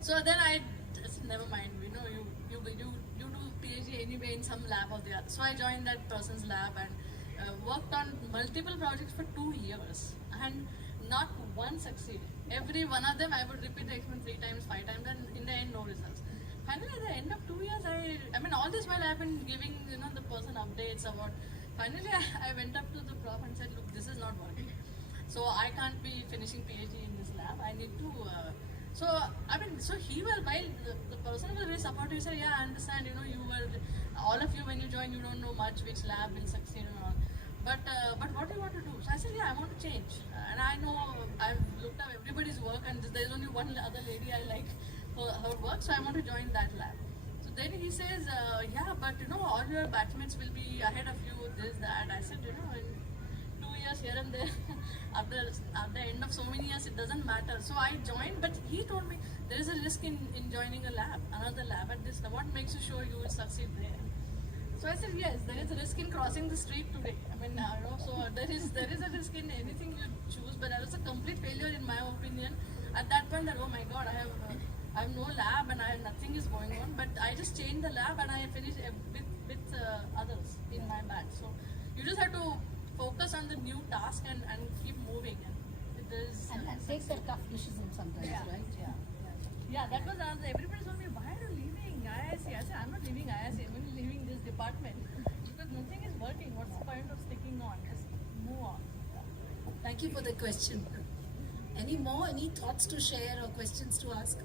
So then I just never mind. You do PhD anyway in some lab or the other. So I joined that person's lab and worked on multiple projects for 2 years, and not one succeeded. Every one of them I would repeat the experiment 3 times, 5 times, and in the end no results. Finally at the end of 2 years, I mean all this while I've been giving the person updates about. Finally I went up to the prof and said, look, this is not working. So I can't be finishing PhD in this lab. I need to. So he will, while the person was very supportive, he said, yeah, I understand, all of you when you join, you don't know much which lab will succeed and all. But what do you want to do? So I said, yeah, I want to change. And I know I've looked up everybody's work, and there's only one other lady I like her work, so I want to join that lab. So then he says, yeah, but all your batchmates will be ahead of you, this, that. I said, in 2 years here and there, at the end of so many years, it doesn't matter. So I joined, but he told me there is a risk in joining a lab, another lab at this. What makes you sure you will succeed there? So I said, yes, there is a risk in crossing the street today. I mean, so there is a risk in anything you choose, but that was a complete failure in my opinion. At that point, that, oh my God, I have no lab and nothing is going on. But I just changed the lab and I finished with others in my batch. So you just have to focus on the new task and keep moving. And take that tough decision sometimes, right? Yeah, that was another. Everybody told me, why are you leaving IISc? I said, I'm not leaving IISc, I'm only leaving this department because nothing is working. What's the point of sticking on? Just move on. Thank you for the question. Any thoughts to share or questions to ask?